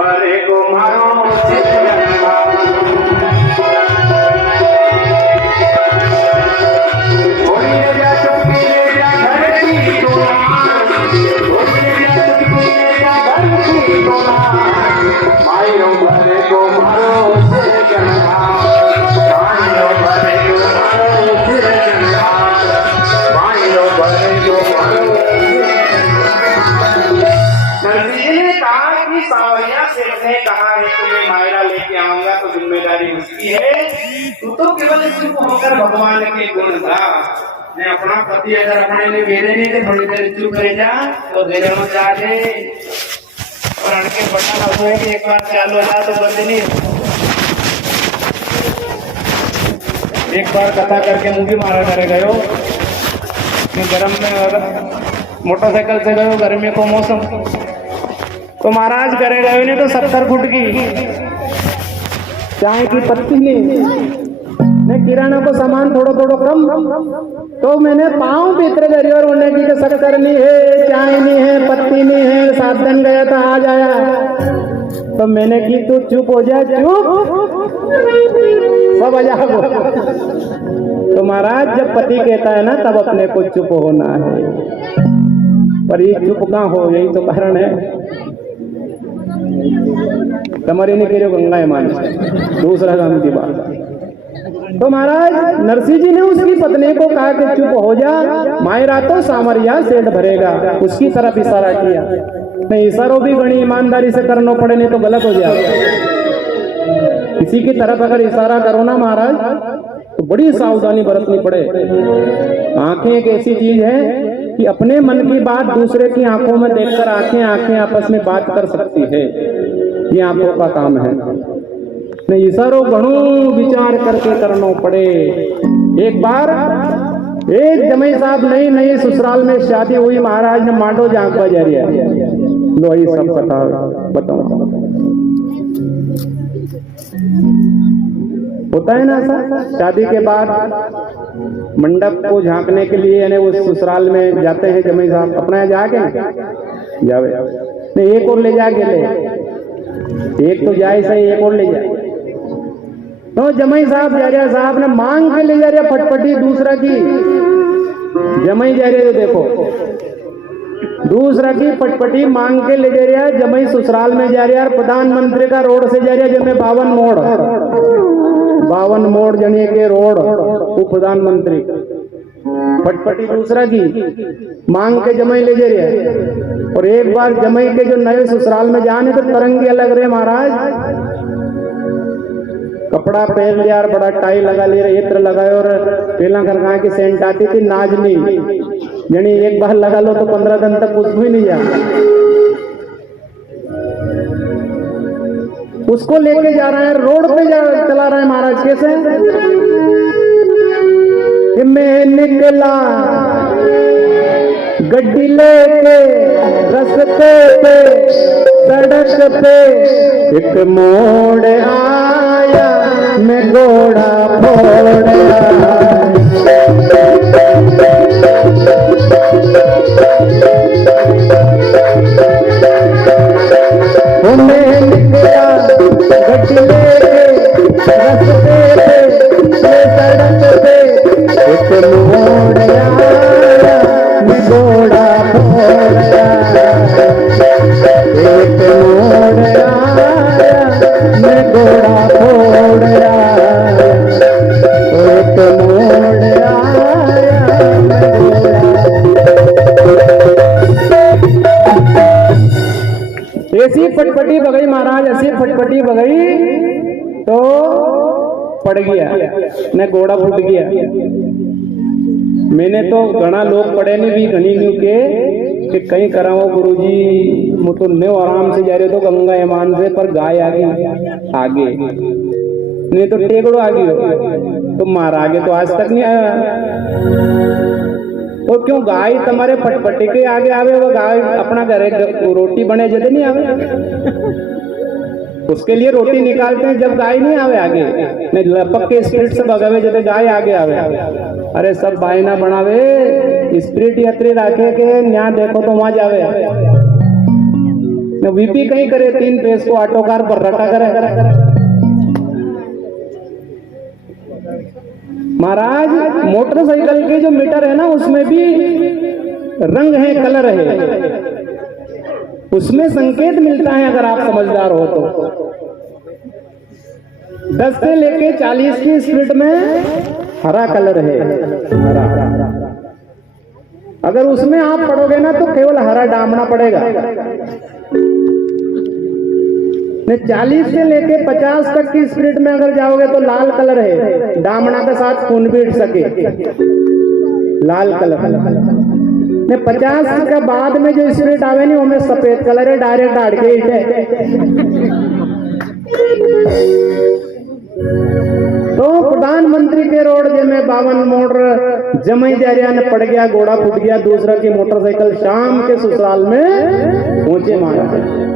भरे को मारो होकर भगवान के गुण गा ने अपना पति अगर अपने लिए बेरे नहीं थे थोड़ी देर चुप रह जा तो देर में जा दे और अड़के बटन हुए कि एक बार चालू हो जाए तो बंद नहीं एक बार कथा करके मुंह मारा करे गयो गरम में और मोटरसाइकिल से गयो गर्मी को मौसम तो महाराज करे गयो ने तो 70 फुट की चाय की पत्ती नहीं किराना को सामान थोड़ा थोड़ा कम तो मैंने पाँव भीतर करी और उन्हें की शक्कर नहीं है चाय नहीं है पत्ती नहीं है 7 दिन गया था आज आया तो मैंने की तू चुप हो जा चुप सब आ जाओ तो महाराज जब पति कहता है ना तब अपने को चुप होना है पर ये चुप कहाँ हो यही तो कारण है तुम्हारी नहीं कह गंगा मान दूसरा काम की बात तो महाराज नरसिंह जी ने उसकी पत्नी को कहा कि चुप हो जा मायरा तो सामरिया सेठ भरेगा उसकी तरफ इशारा किया नहीं इशारों भी बड़ी ईमानदारी से करना पड़े नहीं तो गलत हो जाएगा किसी की तरफ अगर इशारा करो ना महाराज तो बड़ी सावधानी बरतनी पड़े आंखें एक ऐसी चीज है कि अपने मन की बात दूसरे की आंखों में देखकर आंखें आपस में बात कर सकती है ये आंखों का काम है नहीं इशारों घणो विचार करके करना पड़े एक बार एक जमाई साहब नई ससुराल में शादी हुई महाराज ने मांडो जांग बजारी है लो ये सब कथा बताओ होता है ना सर शादी के बाद मंडप को झांकने के लिए यानी उस ससुराल में जाते हैं जमाई साहब अपना जाके जावे नहीं एक और ले जाके ले एक तो जाए सही एक और ले जाए तो जमाई साहब जा रहा साहब ने मांग के ले जा रहा फटफटी दूसरा की जमाई जा रहे देखो दूसरा की फटफटी मांग के ले जा रहा जमाई ससुराल में जा रहा प्रधानमंत्री का रोड से जा रहा जमे 52 मोड़ जने के रोड वो प्रधानमंत्री फटफटी दूसरा की मांग के जमाई ले जा रहा और एक बार जमाई के जो नए ससुराल में जाने तो तरंगे अलग रहे महाराज कपड़ा पहन लिया और बड़ा टाई लगा लिया इत्र लगाए और पहला घर की सेंट आती थी नाजनी यानी एक बार लगा लो तो 15 दिन तक कुछ भी नहीं जा उसको लेके जा रहा है रोड पे चला रहा है महाराज कैसे कि मैं निकला गड्डी लेके रस्ते पे सड़क पे एक मोड़ आया मैं घोड़ा फोड़ा मैं निकला गड्डी लेके रस्ते पे सड़क पे एक मोड़ आया मैं घोड़ा फोड़ा एक मोड़ आया मैं घोड़ा फोड़ा एक मोड़ आया मैं ऐसी फटफटी बगई महाराज ऐसी फटफटी बगई तो पड़ गया न घोड़ा फूट गया मैंने तो घना लोग पड़े ने भी घनी न्यू के कि कहीं कराओ गुरुजी मु तो ने आराम से जा रहे तो गंगा ईमान से पर गाय आगे नहीं तो टेकड़ो आगे हो तो मार आगे तो आज तक नहीं आया और क्यों गाय तुम्हारे फटफटी के आगे आवे वो गाय अपना घरे रोटी बने जदे नहीं आवे उसके लिए रोटी निकालते हैं जब गाय नहीं आवे आगे नहीं लपक के स्प्रिट से भगावे जब गाय आगे आवे अरे सब भाई ना बनावे स्प्रिट यात्री रखे के न्या देखो तो वहां जावे वीपी कहीं करे 3 पेज को ऑटो कार पर रखा करे। महाराज मोटरसाइकिल के जो मीटर है ना उसमें भी रंग है, कलर है, उसमें संकेत मिलता है अगर आप समझदार हो तो। 10 से लेके 40 की स्पीड में हरा कलर है, हरा। अगर उसमें आप पढ़ोगे ना तो केवल हरा डामना पड़ेगा। 40 से लेके 50 तक की स्पीड में अगर जाओगे तो लाल कलर है, डामना के साथ खून भी उठ सके, लाल कलर। 50 के बाद में जो स्पीड आवे नहीं उसमें सफेद कलर है, डायरेक्ट आड़ के इटे। तो प्रधानमंत्री के रोड में 52 मोड़ जमई दरिया ने पड़ गया, घोड़ा फूट गया, दूसरा की मोटरसाइकिल शाम के ससुराल में पहुंचे महाराज।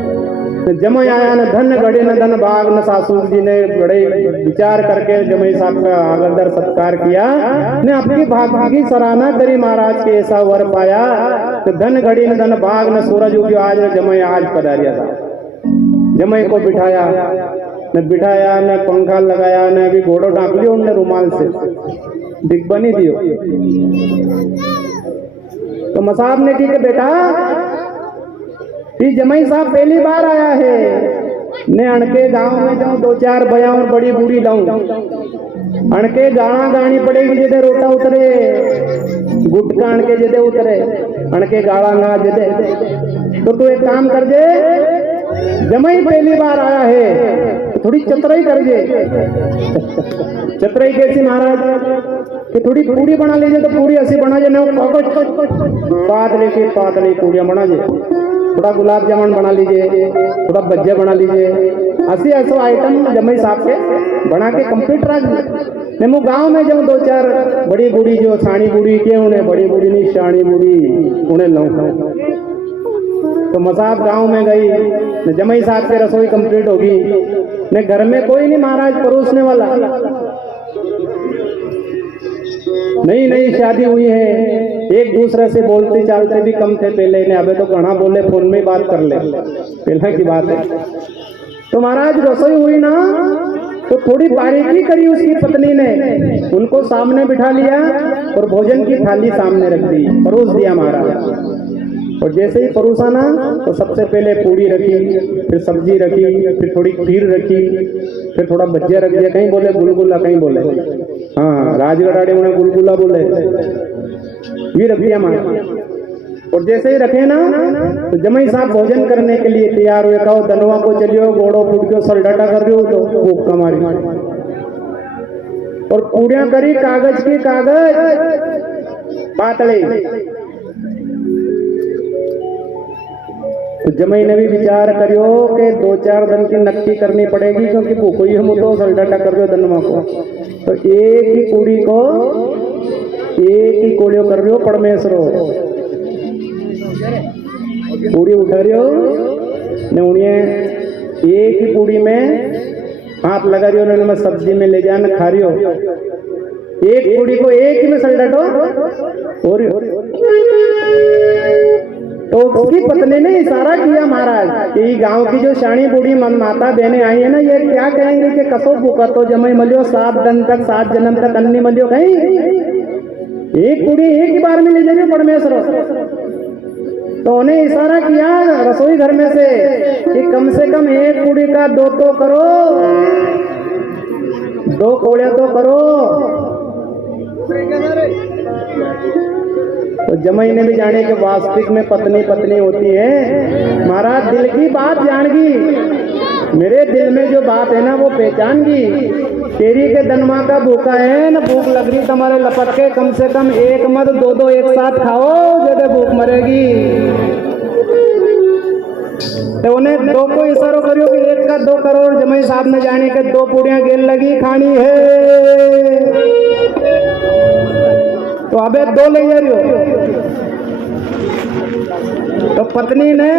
जमई आया न धन घड़े न धन भाग न, सासू जी ने बड़े विचार करके जमई साहब का आदर सत्कार किया ने, अपनी भाग्य की सराहना करी, महाराज के ऐसा वर पाया। तो धन घड़ी न धन भाग न, सूरज उग्यो आज न, जमई आज पधारिया था। जमई को बिठाया न पंखा लगाया न, अभी घोड़ो ढांक लियो उनने रुमाल से, दिख बनी दियो। तो मसाब ने की कि बेटा जमई साहब पहली बार आया है, ने अणके गांव में जाऊं 2-4 बया और बड़ी बूढ़ी लाऊं, अणके गाना गानी पड़ेगी जदे रोटा उतरे, गुटका अणके जदे उतरे, अणके गाड़ा ना जदे। तो तू एक काम कर जे, जमई पहली बार आया है तो थोड़ी चतराई कर जे। चतराई कैसी महाराज कि थोड़ी पूरी बना लीजिए, तो पूरी ऐसी बना जे पातले की पातली पूरियां बना जे, थोड़ा गुलाब जामुन बना लीजिए, थोड़ा भज्जे बना लीजिए, ऐसे ऐसे आइटम जमई साहब के बना के कंप्लीट रख दे। मैं गाँव में जाऊँ 2-4 बड़ी बूढ़ी जो साणी बूढ़ी के, उन्हें बड़ी बूढ़ी नहीं साणी बूढ़ी उन्हें लाऊं। तो मसाब गांव में गई, जमई साहब की रसोई कंप्लीट होगी, ने घर में कोई नहीं महाराज परोसने वाला, नई शादी हुई है, एक दूसरे से बोलते चालते भी कम थे पहले ने, अबे तो घना बोले फोन में बात कर ले, पहले की बात है। तो महाराज रसोई हुई ना, तो थोड़ी बारीकी करी उसकी पत्नी ने, उनको सामने बिठा लिया और भोजन की थाली सामने रख दी, परोस दिया महाराज। और जैसे ही परोसा ना, तो सबसे पहले पूरी रखी, फिर सब्जी रखी, फिर थोड़ी खीर रखी, फिर थोड़ा भज्जिया रख दिया, कहीं बोले गुलगुला, कहीं बोले हाँ राजगढ़ उन्हें गुलगुला बोले, ये रख दिया मां। और जैसे ही रखे ना, तो जमई साहब भोजन करने के लिए तैयार हुए, कहो दनवा को चलियो, घोड़ो फूट गयो, सर डाटा कर रहे हो तो भूख कमारी। और पूरियां करी कागज की कागज पातले। तो जमई ने भी विचार करियो कि 2-4 दिन की नक्की करनी पड़ेगी, क्योंकि भूखो ही हम तो सलडाटा कर रहे हो दनवा को। तो एक ही कुड़ी को एक ही कोलियो कर रहे हो, परमेश्वरो पूरी उठा रहे हो ने, उन्हें एक ही पूरी में हाथ लगा रही हो, उन्होंने मैं सब्जी में ले जाना खा रही हो, एक पूरी को एक ही में सलडाटो हो रही हो। तो उसकी पत्नी ने इशारा किया महाराज कि गांव की जो शाणी बूढ़ी माता बहने आई है ना, ये क्या कहेंगे कि कसो भूखा तो जमई मलियो 7 दिन तक 7 जन्म तक अन्नी मलियो, कहीं एक बूढ़ी एक ही बार में ले जाइए परमेश्वर। तो उन्हें इशारा किया रसोई घर में से कि कम से कम एक बूढ़ी का 2 तो करो, 2 कोड़े तो करो। तो जमई ने भी जाने कि वास्तविक में पत्नी पत्नी होती है। महाराज दिल की बात जानगी, मेरे दिल में जो बात है ना वो पहचानगी। तेरी के दनमा का भूखा है न, भूख लग रही तुम्हारे लपट के, कम से कम एक मत 2-2 एक साथ खाओ, जब भूख मरेगी। तो उन्हें 2 को इशारो करियो कि 1 का 2 करोड़। जमई साहब ने जाने के 2 पूड़ियां गेल लगी खानी है, तो अबे 2 ले जा रही हो। तो पत्नी ने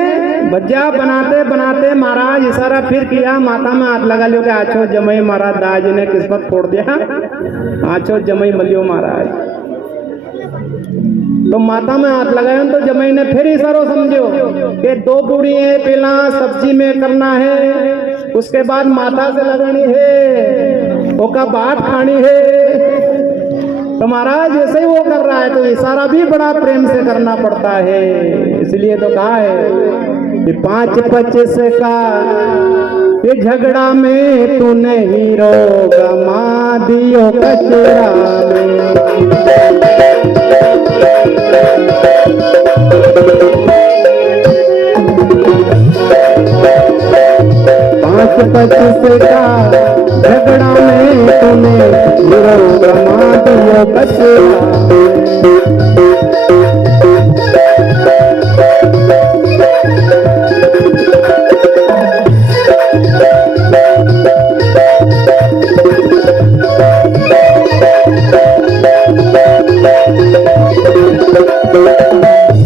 भज्जा बनाते बनाते महाराज इशारा फिर किया, माथा में हाथ लगा लियो कि आछो जमई महाराज, दाज ने किस्मत फोड़ दिया, आछो जमई मलियो महाराज। तो माथा में हाथ लगाया तो जमाई ने फिर इशारो समझो कि 2 बूढ़ी है, पहला सब्जी में करना है, उसके बाद माथा से लगानी है, ओका बात खानी है। तो महाराज जैसे ही वो कर रहा है तो इशारा भी बड़ा प्रेम से करना पड़ता है। इसलिए तो कहा है कि 5-25 का ये झगड़ा में तू नहीं रोगा, माँ दियो कचरा में। 5-25 का झगड़ा में तूने रोगा, माँ दियो कचरा।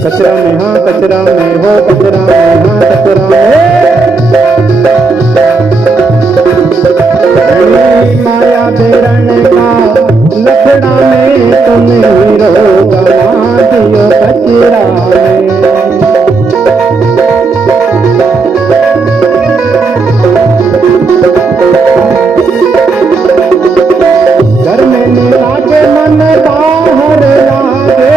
कचरा में हाँ कचरा में हो, कचरा में हाँ कचरा में। माया बेरण का लफड़ा में तुम रोगा, माँ दियो कचरा में। घर में लागे मन बाहर लागे,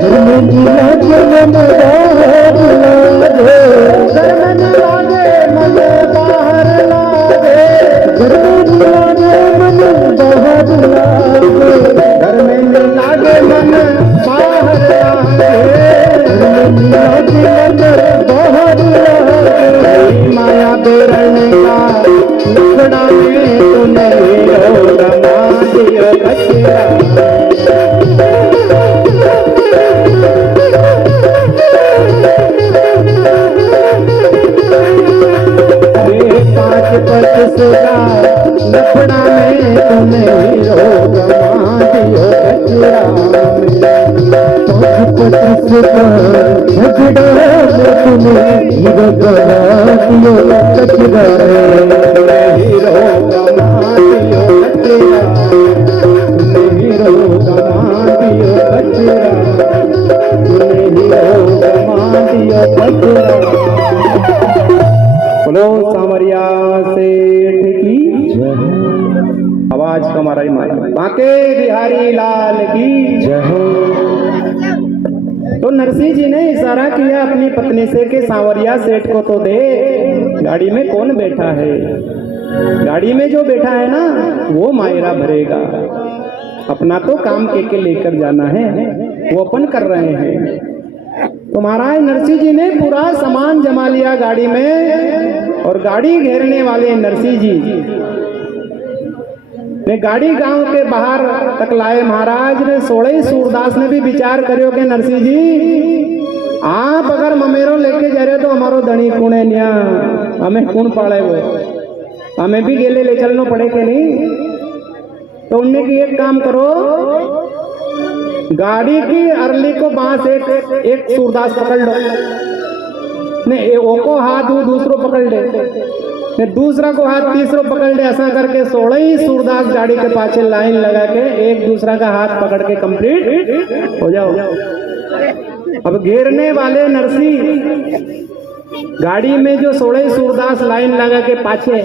घर में लागे मन बाहर लागे, घर में लागे मन बाहर लागे, घर में लागे मन बाहर लागे, घर में लागे मन बाहर लागे, घर में लागे मन बाहर लागे। माया बेरण का लफड़ा में तू नहीं रोगा, माँ दियो कचरा। 5-25 का लफड़ा में तू नहीं रोगा, माँ दियो कचरा में। 5-25 का झगड़ा में तुम्हें रोगा, दियो कचरा में। नहीं रोगा, माँ दियो कचरा, नहीं रोगा, माँ दियो कचरा, नहीं रोगा, माँ दियो कचरा। बोलो सामरिया सेठ की जय। आवाज हमारा ही मारा, बांके बिहारी लाल की जय। तो नरसिंह जी ने इशारा किया अपनी पत्नी से कि सांवरिया सेठ को तो दे, गाड़ी में कौन बैठा है, गाड़ी में जो बैठा है ना वो मायरा भरेगा, अपना तो काम के लेकर जाना है, वो अपन कर रहे हैं। तो महाराज नरसिंह जी ने पूरा सामान जमा लिया गाड़ी में, और गाड़ी घेरने वाले नरसिंह जी ने गाड़ी गांव के बाहर तक लाए। महाराज ने 16 सूरदास ने भी विचार करो कि नरसिंह जी आप अगर ममेरो लेके जा रहे हो तो हमारो धनी कौन है, न्या हमें कौन पाड़े, वो हमें भी गेले ले चलना पड़े के नहीं। तो उनने की एक काम करो, गाड़ी की अरली को बांस एक सूरदास पकड़ लो, ने ओको हाथ वो दूसरो पकड़ ले, ने दूसरा को हाथ तीसरो पकड़ ले, ऐसा करके 16 ही सूरदास गाड़ी के पाछे लाइन लगा के एक दूसरा का हाथ पकड़ के कंप्लीट हो जाओ। अब घेरने वाले नरसिंह गाड़ी में जो 16 सूरदास लाइन लगा के पाछे,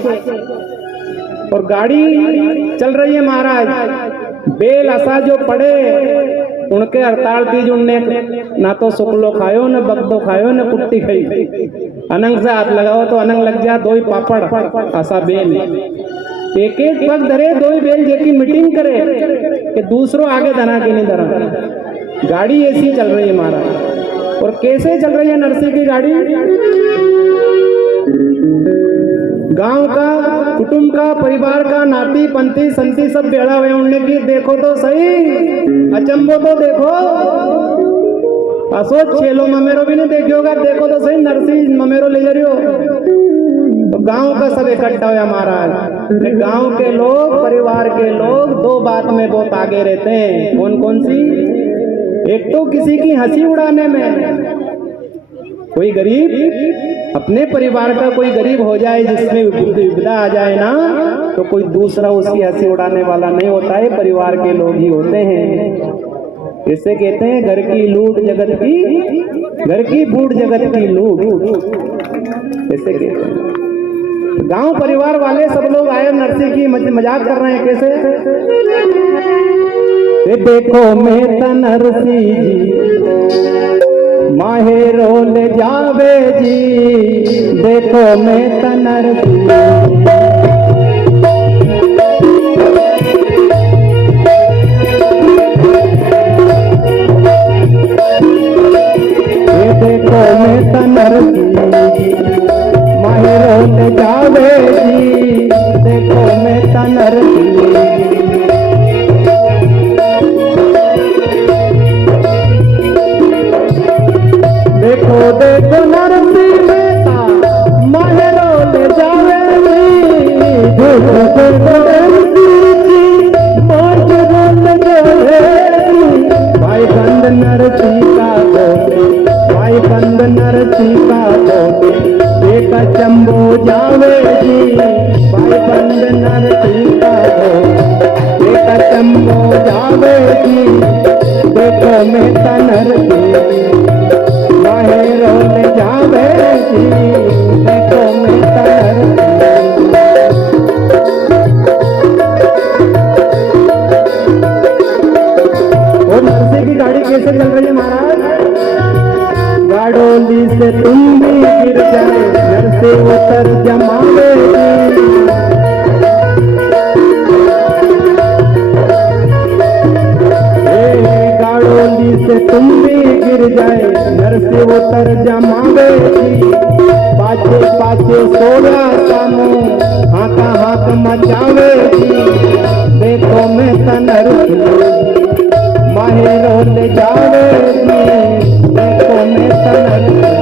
और गाड़ी चल रही है। महाराज बेल असा जो पड़े उनके 48 तीज उनने ना तो शुक्लो खायो न बगदो खायो न कुट्टी खाई, अनंग से हाथ लगाओ तो अनंग लग जा, 2 पापड़ असा बेल, एक एक पग धरे 2 बेल जेकी मीटिंग करे कि दूसरो आगे धना के नहीं धरा। गाड़ी ऐसी चल रही है महाराज। और कैसे चल रही है नरसिंह की गाड़ी, गांव का, कुटुंब का, परिवार का, नाती पंथी संती सब बेड़ा हुए उड़ने की। देखो तो सही, अचंबो तो देखो, असो छेलो ममेरो भी नहीं देखी होगा, देखो तो सही नरसिंह ममेरो ले जा रही हो। तो गांव का सब इकट्ठा हुआ महाराज। गांव के लोग, परिवार के लोग 2 बात में बहुत आगे रहते हैं। कौन कौन सी? एक तो किसी की हंसी उड़ाने में, कोई गरीब अपने परिवार का कोई गरीब हो जाए जिसमें विपदा आ जाए ना, तो कोई दूसरा उसकी हंसी उड़ाने वाला नहीं होता है, परिवार के लोग ही होते हैं। इससे कहते हैं घर की लूट जगत की, घर की बूट जगत की लूट, ऐसे कहते हैं। गांव परिवार वाले सब लोग आए, नरसी की मजाक कर रहे हैं। कैसे? ये देखो मैं त नरसी जी माहेरो ले जावे जी, देखो मैं त नरसी। ये देखो मैं त नरसी माहेरो ले जावे जी, देखो मैं त नरसी। देखो देखो नरसी बेटा माहेरो ले जावे जी, देखो देखो नरसी जी माहेरो ले जावे जी। भाई बंद नरसी का गोटे, भाई बंद नरसी का गोटे, एक चंबो जावे जी। भाई बंद नरसी का गोटे, एक चंबो जावे जी, देखो मैं त नरसी माहेरो ले जावे जी, देखो मैं त नरसी। और नरसी की गाड़ी कैसे चल रही है महाराज? गाड़ोली से तुम भी गिर जाए, नरसी उतर जमावे जी। गाड़ोली से तुम भी गिर जाए, नरसी उतर जमावे जी। पाछे पाछे सोया सामू हाथा हाथ मचावे जी, देखो मैं त नरसी माहेरो ले जावे जी, देखो मैं त नरसी।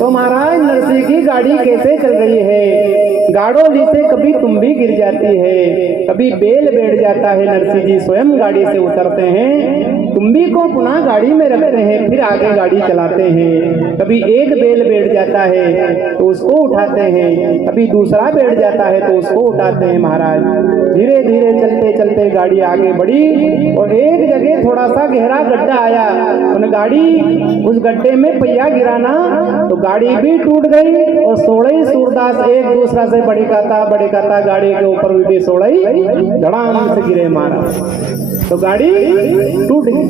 तो महाराज नरसी की गाड़ी कैसे चल रही है? गाड़ोली से कभी तुम भी गिर जाती है, कभी बेल बैठ जाता है। नरसी जी स्वयं गाड़ी से उतरते हैं, तुम्बी को पुनः गाड़ी में रखते हैं, फिर आगे गाड़ी चलाते हैं। कभी एक बेल बैठ जाता है तो उसको उठाते हैं, कभी दूसरा बैठ जाता है तो उसको उठाते हैं। महाराज धीरे धीरे चलते चलते गाड़ी आगे बढ़ी और एक जगह थोड़ा सा गहरा गड्ढा आया। उन गाड़ी उस गड्ढे में पहिया गिराना तो गाड़ी भी टूट गई और 16 सूरदास एक दूसरा से बड़ी काता गाड़ी के ऊपर भी 16 धड़ाम से गिरे महाराज, तो गाड़ी टूट गई,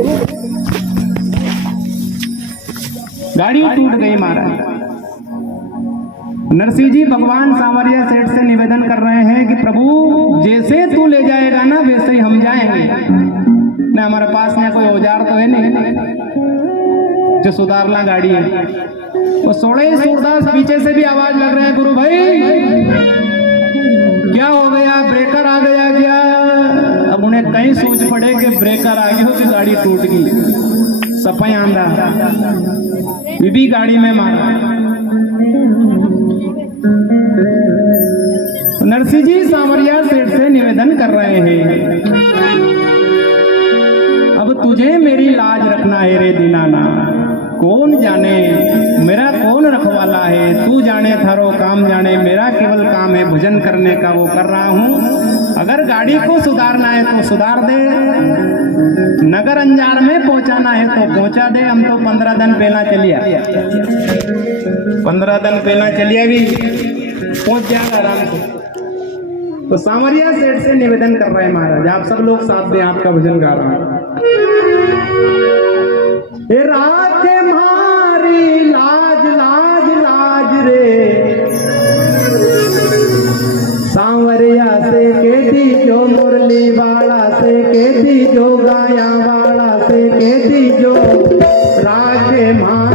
गाड़ी टूट गई महाराज। नरसिंह जी भगवान सांवरिया सेठ से निवेदन कर रहे हैं कि प्रभु जैसे तू ले जाएगा ना वैसे ही हम जाएंगे ना, हमारे पास में कोई औजार तो है नहीं जो सुधारना गाड़ी है। वो 16 सूरदास पीछे से भी आवाज लग रहे हैं, गुरु भाई क्या हो गया, ब्रेकर आ गया क्या? अब उन्हें कहीं सोच पड़े कि ब्रेकर आ गया हो कि गाड़ी टूट गई। सफाई आंदा बीबी गाड़ी में मारा। नरसिंह जी सांवरिया सेठ से निवेदन कर रहे हैं, अब तुझे मेरी लाज रखना है रे दीनाना। कौन जाने मेरा कौन रखवाला है, तू जाने थारो काम जाने, मेरा केवल काम है भजन करने का, वो कर रहा हूँ। अगर गाड़ी को सुधारना है तो सुधार दे, नगर अंजार में पहुंचाना है तो पहुंचा दे। हम तो 15 दिन पहला चलिया, 15 दिन पहला चलिया भी पहुंच जाएगा आराम से। तो सांवरिया सेठ से निवेदन कर रहे हैं महाराज, आप सब लोग साथ दें, आपका भजन गा रहा हूं। राखे मारी लाज लाज लाज रे, सांवरिया से कहती जो मुरली वाला से कहती जो गाया वाला से कहती जो राखे मारी।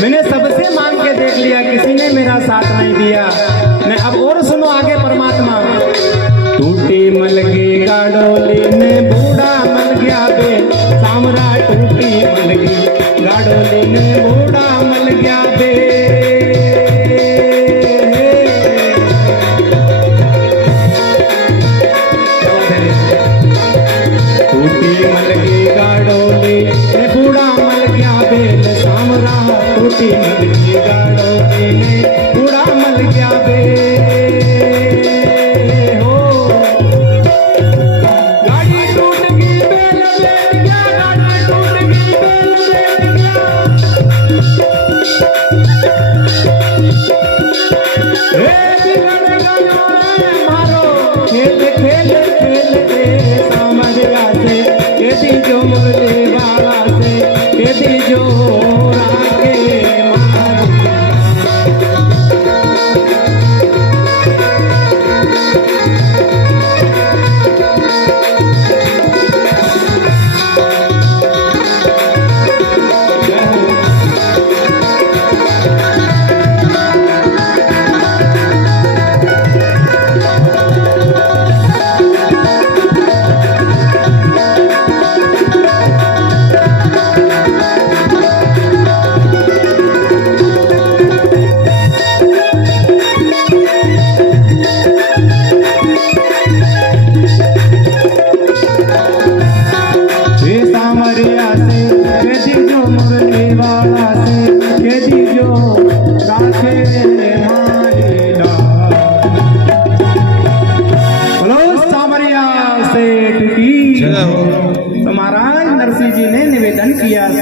मैंने सबसे मांग के देख लिया, किसी ने मेरा साथ नहीं दिया। मैं अब और सुनो आगे परमात्मा। टूटी मलगी गाड़ोली ने बूढ़ा मल गया बे, सामरा टूटी मलगी गाड़ोली ने बूढ़ा मल गया बे। टूटी मलगी गाड़ोली ने बूढ़ा मल गया बे, सामरा टूटी मलगी गाड़ोली ने बूढ़ा मल गया बे।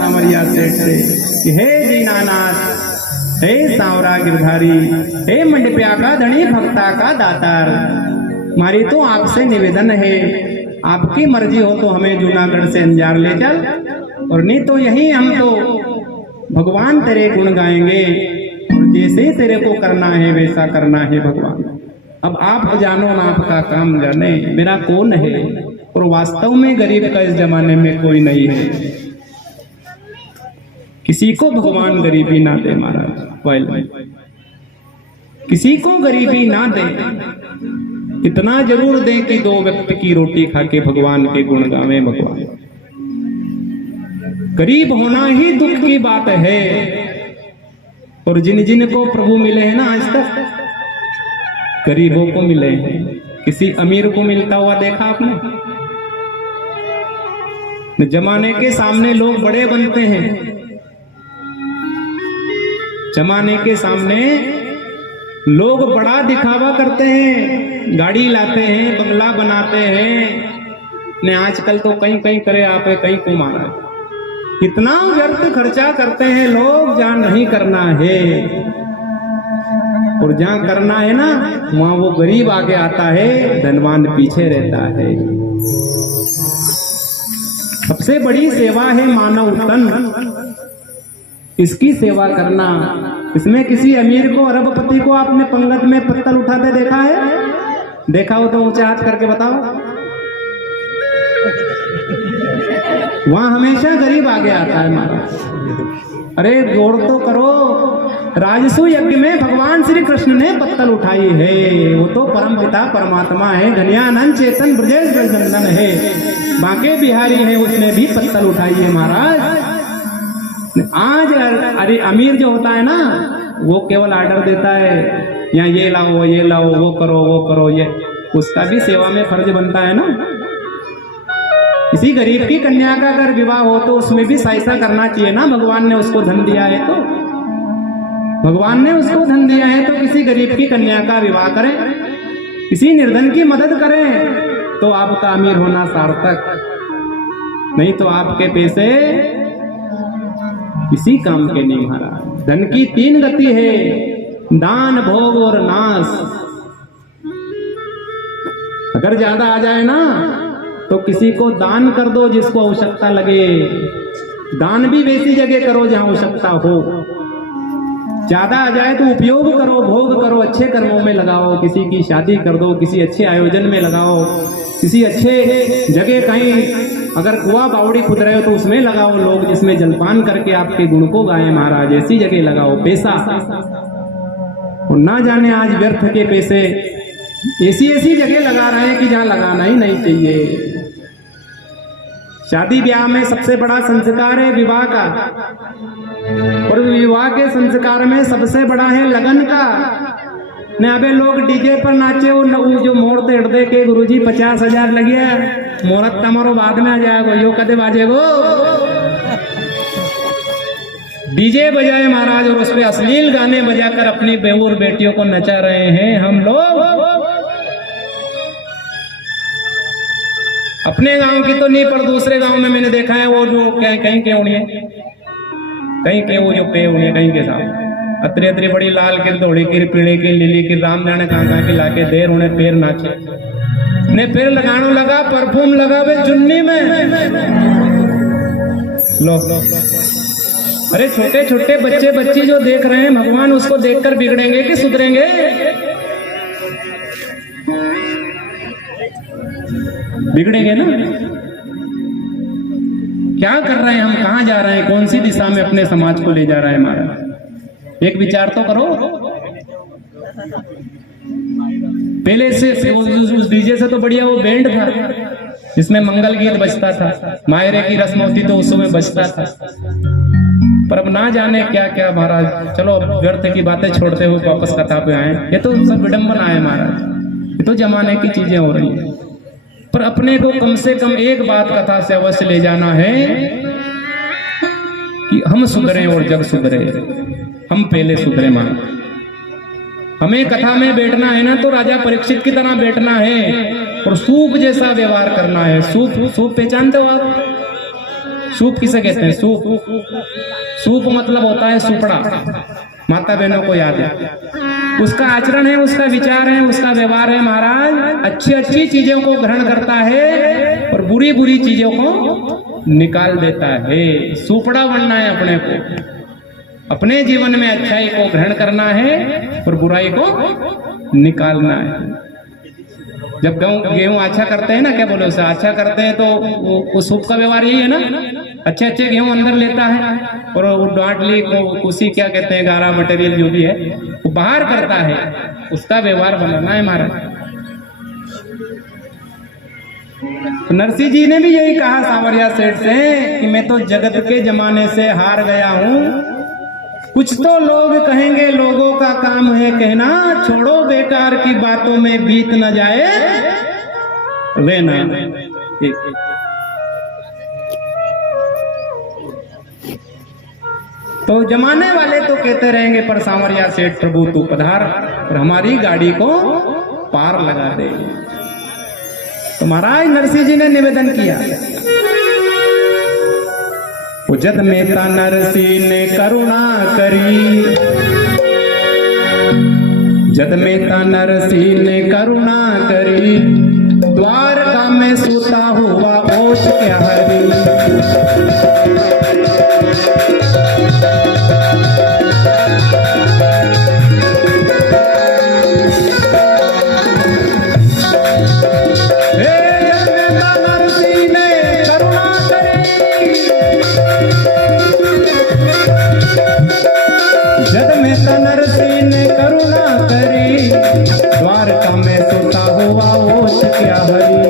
सामरिया सेठ से कि हे दीनानाथ, हे सांवरा गिरधारी, हे मंडप्या का धनी, भक्ता का दातार, हमारी तो आपसे निवेदन है, आपकी मर्जी हो तो हमें जूनागढ़ से अंजार ले चल, और नहीं तो यही हम तो भगवान तेरे गुण गाएंगे, और जैसे तेरे को करना है वैसा करना है भगवान। अब आप जानो ना आपका काम जाने, मेरा कौन है। और वास्तव में गरीब का इस जमाने में कोई नहीं है, किसी को भगवान गरीबी ना दे महाराज, किसी को गरीबी ना दे, इतना जरूर दे कि दो व्यक्ति की रोटी खा के भगवान के गुण गावे भगवान। गरीब होना ही दुख की बात है, और जिन जिन को प्रभु मिले हैं ना आज तक, गरीबों को मिले हैं। किसी अमीर को मिलता हुआ देखा आपने? जमाने के सामने लोग बड़े बनते हैं, जमाने के सामने लोग बड़ा दिखावा करते हैं, गाड़ी लाते हैं, बंगला बनाते हैं, ने आजकल तो कहीं कहीं करे आप कहीं को मारा, इतना व्यर्थ खर्चा करते हैं लोग जहां नहीं करना है, और जहां करना है ना वहां वो गरीब आगे आता है, धनवान पीछे रहता है। सबसे बड़ी सेवा है मानव तन, इसकी सेवा करना। इसमें किसी अमीर को, अरबपति को आपने पंगत में पत्तल उठाते देखा है? देखा हो तो ऊंचा हाथ करके बताओ। वहां हमेशा गरीब आगे आता है महाराज। अरे गौर तो करो, राजसु यज्ञ में भगवान श्री कृष्ण ने पत्तल उठाई है, वो तो परम पिता परमात्मा है, घनियानंद चेतन ब्रजेश ब्रजनंदन है, बांके बिहारी है, उसने भी पत्तल उठाई है महाराज। आज अरे अमीर जो होता है ना, वो केवल ऑर्डर देता है, या ये लाओ, वो करो, ये उसका भी सेवा में फर्ज बनता है ना। किसी गरीब की कन्या का अगर विवाह हो तो उसमें भी सहायता करना चाहिए ना। भगवान ने उसको धन दिया है तो, भगवान ने उसको धन दिया है तो किसी गरीब की कन्या का विवाह करें, किसी निर्धन की मदद करें, तो आपका अमीर होना सार्थक। नहीं तो आपके पैसे किसी काम के नहीं महाराज। धन की 3 गति है, दान, भोग और नाश। अगर ज्यादा आ जाए ना तो किसी को दान कर दो जिसको आवश्यकता लगे, दान भी वैसी जगह करो जहां आवश्यकता हो। ज्यादा आ जाए तो उपयोग करो, भोग करो, अच्छे कर्मों में लगाओ, किसी की शादी कर दो, किसी अच्छे आयोजन में लगाओ, किसी अच्छे जगह कहीं अगर कुआं बावड़ी खुद रहे हो तो उसमें लगाओ, लोग जिसमें जलपान करके आपके गुण को गाए महाराज, ऐसी जगह लगाओ पैसा। और ना जाने आज व्यर्थ के पैसे ऐसी जगह लगा रहे हैं कि जहां लगाना ही नहीं चाहिए। शादी ब्याह में सबसे बड़ा संस्कार है विवाह का, और विवाह के संस्कार में सबसे बड़ा है लगन का। ने अबे लोग डीजे पर नाचे, वो जो मोड़ते हृदय के गुरुजी 50,000 लगे, मोहरत तमारो बाद में आ जाएगो, यो कदे बाजेगो। डीजे बजाए महाराज और उसपे अश्लील गाने बजाकर अपनी बहू और बेटियों को नचा रहे हैं हम लोग। अपने गांव की तो नहीं, पर दूसरे गांव में मैंने देखा है वो जो कहीं के उड़िए, कहीं के वो जो पे उड़िए, कहीं के साथ अतरी अतरी बड़ी लाल की, धोड़ी की, पीले की, लीली की, राम जाने कहाँ की लाके देर उन्हें पैर नाचे ने, फिर लगानो लगा, परफ्यूम लगा वे चुन्नी में। लो अरे छोटे छोटे बच्चे बच्ची जो देख रहे हैं, भगवान उसको देखकर बिगड़ेंगे कि सुधरेंगे? बिगड़ेंगे ना। क्या कर रहे हैं हम, कहां जा रहे हैं, कौन सी दिशा में अपने समाज को ले जा रहे हैं महाराज? एक विचार तो करो। पहले से उस डीजे से तो बढ़िया वो बैंड था जिसमें मंगल गीत बजता था, मायरे की रस्म होती तो उस समय बजता था। पर अब ना जाने क्या क्या महाराज। चलो व्यर्थ की बातें छोड़ते हुए वापस कथा पे आए। ये तो सब विडंबना है महाराज, ये तो जमाने की चीजें हो रही है। पर अपने को कम से कम एक बात कथा से अवश्य ले जाना है कि हम सुधरे और जग सुधरे, हम पहले सुधरे मान। हमें कथा में बैठना है ना तो राजा परीक्षित की तरह बैठना है और सूप जैसा व्यवहार करना है। सूप पहचानते हो आप? सूप किसे कहते हैं? सूप, सूप मतलब होता है सुपड़ा। माता बहनों को याद है, उसका आचरण है, उसका विचार है, उसका व्यवहार है महाराज, अच्छी अच्छी चीजों को ग्रहण करता है और बुरी बुरी चीजों को निकाल देता है। सुपड़ा बनना है अपने को, अपने जीवन में अच्छाई को ग्रहण करना है और बुराई को निकालना है। जब गेहूं अच्छा करते हैं ना, क्या बोलो उसे, अच्छा करते हैं तो वो सूप का व्यवहार यही है ना, अच्छे अच्छे गेहूं अंदर लेता है और वो डांटली कुसी क्या कहते हैं, गारा मटेरियल जो भी है वो बाहर करता है, उसका व्यवहार बनाना है हमारा। तो नरसिंह जी ने भी यही कहा सांवरिया सेठ से कि मैं तो जगत के जमाने से हार गया हूं, कुछ तो लोग कहेंगे, लोगों का काम है कहना, छोड़ो बेकार की बातों में बीत न जाए लेना। तो जमाने वाले तो कहते रहेंगे, पर सांवरिया सेठ प्रभु तू पधार और हमारी गाड़ी को पार लगा दे। तो महाराज नरसिंह जी ने निवेदन किया, जद मेता नरसिंह ने करुणा करी, जद मेता नरसिंह ने करुणा करी, द्वारका में सूता हुआ ओछ क्या हरी। नरसिंह ने करुणा करी, द्वारका में सोता हुआ ओछ क्या हरी।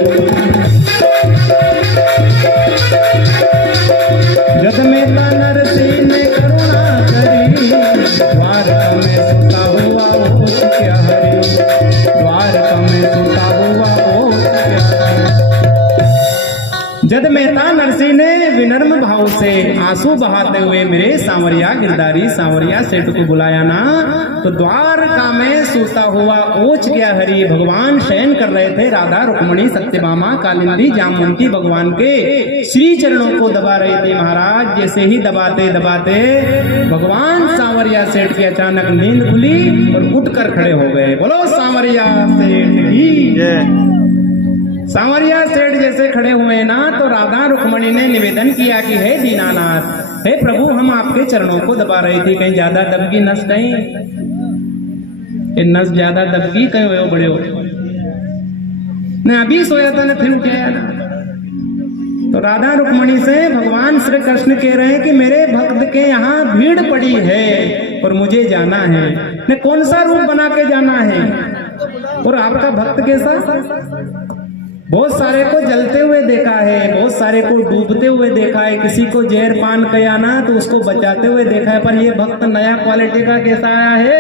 जद मेता नरसिंह ने करुणा करी, द्वारका में सोता हुआ ओछ क्या हरी, द्वारका में सोता हुआ ओछ क्या हरी। जद मेहता नरसिंह ने विनम्र भाव से आंसू बहाते हुए मेरे सांवरिया गिरधारी सांवरिया सेठ को बुलाया ना, तो द्वारका में सोता हुआ ओछ क्या हरी, भगवान शयन कर रहे थे। राधा रुक्मणी सत्यभामा कालिंदी जामुनती भगवान के श्री चरणों को दबा रहे थे महाराज। जैसे ही दबाते दबाते भगवान सांवरिया सेठ की अचानक नींद खुली और उठकर खड़े हो गए। बोलो सांवरिया सेठ की। सांवरिया सेठ जैसे खड़े हुए ना, तो राधा रुक्मणी ने निवेदन किया कि हे दीनानाथ, हे प्रभु, हम आपके चरणों को दबा रही थी, कहीं ज्यादा दबगी नस, कहीं नस ज्यादा दबगी, कहीं हो बड़े हो मैं अभी सोया था ना, फिर उठ आया ना। तो राधा रुक्मणी से भगवान श्री कृष्ण कह रहे हैं कि मेरे भक्त के यहाँ भीड़ पड़ी है और मुझे जाना है। मैं कौन सा रूप बना के जाना है और आपका भक्त कैसा? बहुत सारे को जलते हुए देखा है, बहुत सारे को डूबते हुए देखा है, किसी को जहर पान किया ना तो उसको बचाते हुए देखा है, पर ये भक्त नया क्वालिटी का कैसा आया है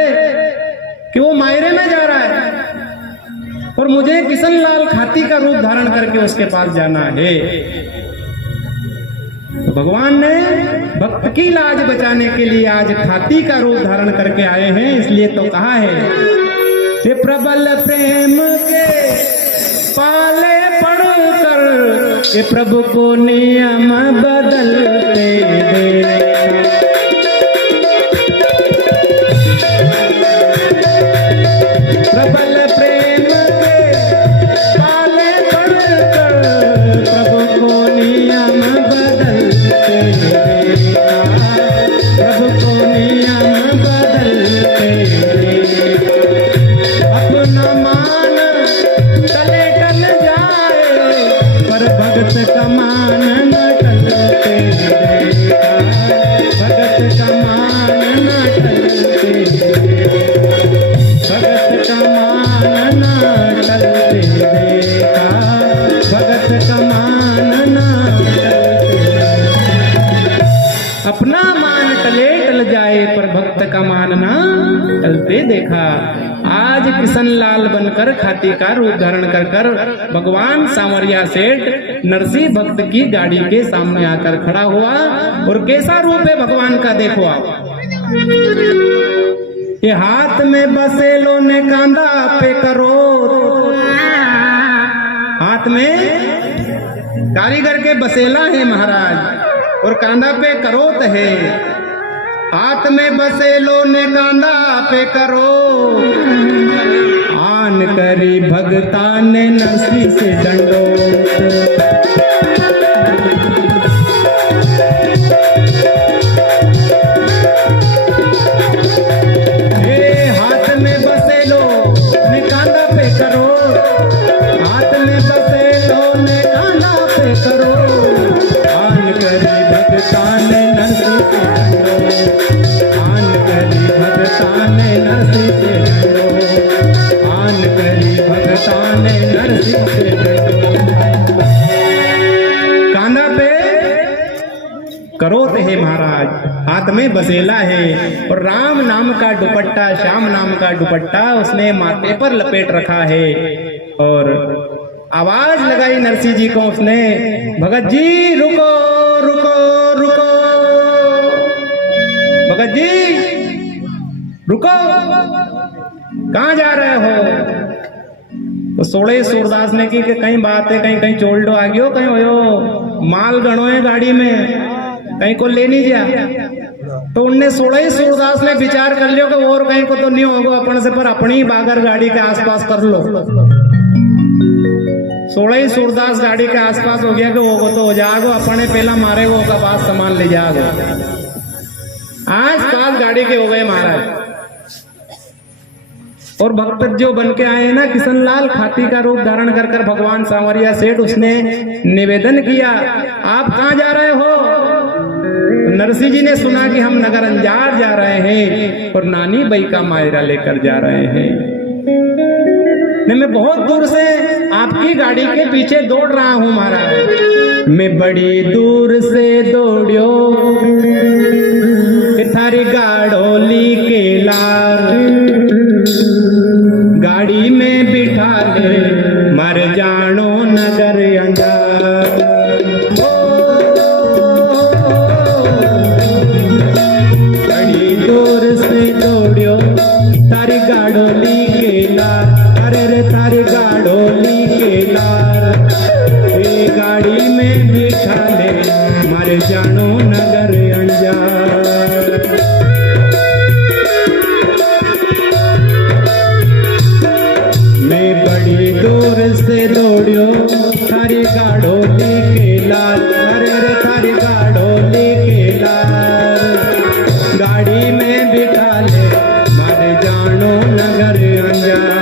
कि वो मायरे में जा रहा है और मुझे किशन लाल खाती का रूप धारण करके उसके पास जाना है। तो भगवान ने भक्त की लाज बचाने के लिए आज खाती का रूप धारण करके आए हैं। इसलिए तो कहा है कि प्रबल प्रेम के पाले पढ़कर ये प्रभु को नियम बदलते देखा। प्रबल प्रेम के पाले पढ़कर प्रभु को नियम बदलते देखा, प्रभु को नियम बदलते देखा। अपना मान चले टल जाए पर भगत का मान न टलते देखा, भगत का मान न टलते देखा, भगत का मान न टलते देखा, भगत का मान न टलते। अपना मान टले टल जाए पर भक्त का मान ना टलते देखा। आज किशन लाल बनकर खाती का रूप धारण कर कर भगवान सांवरिया सेठ नरसिंह भक्त की गाड़ी के सामने आकर खड़ा हुआ। और कैसा रूप है भगवान का, देखो आप। ये हाथ में बसेलो ने कांदा पे करो, हाथ में कारीगर के बसेला है महाराज, और कांधा पे करोत है, हाथ में बसेलो ने कांधा पे करो, आन करी भगता ने नरसी से दंडो। हाथ में बसेलो ने कांधा पे करो, हाथ में बसेलो ने कांधा पे करो, आन करी भगता ने नरसी से दंडो, आन करी भगता ने नरसी से दंडो, आन करी भगता ने नरसी से दंडो। कांधा पे करोत है महाराज, हाथ में बसेला है और राम नाम का दुपट्टा, श्याम नाम का दुपट्टा उसने माथे पर लपेट रखा है। और आवाज लगाई नरसिंह जी को उसने, भगत जी रुको रुको रुको, भगत जी रुको, कहां जा रहे हो? तो सोड़े सूरदास ने की कि कहीं बात है, कहीं कहीं चोल डो आ गयो, कहीं हो माल गणो है गाड़ी में, कहीं को ले नहीं जा। तो उनने सोड़े सूरदास ने विचार कर लियो कि और कहीं को तो नहीं होगा अपन से, पर अपनी बागर गाड़ी के आसपास कर लो। सोड़े सूरदास गाड़ी के आसपास हो गया कि वो तो हो जाएगा, अपने पहला मारे वो का बाद सामान ले जाएगा। आज पास गाड़ी के हो गए महाराज। और भक्त जो बन के आए ना किशनलाल, खाती का रूप धारण कर कर भगवान सांवरिया सेठ, उसने निवेदन किया आप कहां जा रहे हो? नरसिंह जी ने सुना कि हम नगर अंजार जा रहे हैं और नानी बई का मायरा लेकर जा रहे हैं। मैं बहुत दूर से आपकी गाड़ी के पीछे दौड़ रहा हूं महाराज, मैं बड़ी दूर से दौड़ियो थारी गाड़ोली के लार, गाड़ी में बिठा ले मर जानो नगर अंजार। बड़ी दूर से दौड़ियो तारी गाड़ोली के लार, अरे रे तारी गाड़ोली के लार, ये गाड़ी में बिठा ले मर जानो नगर अंजार। दूर से दौड़ियो थारी गाड़ोली के लाल, अरे रे थारी गाड़ोली के लाल, गाड़ी में बिठा ले मर जानो नगर अंजार।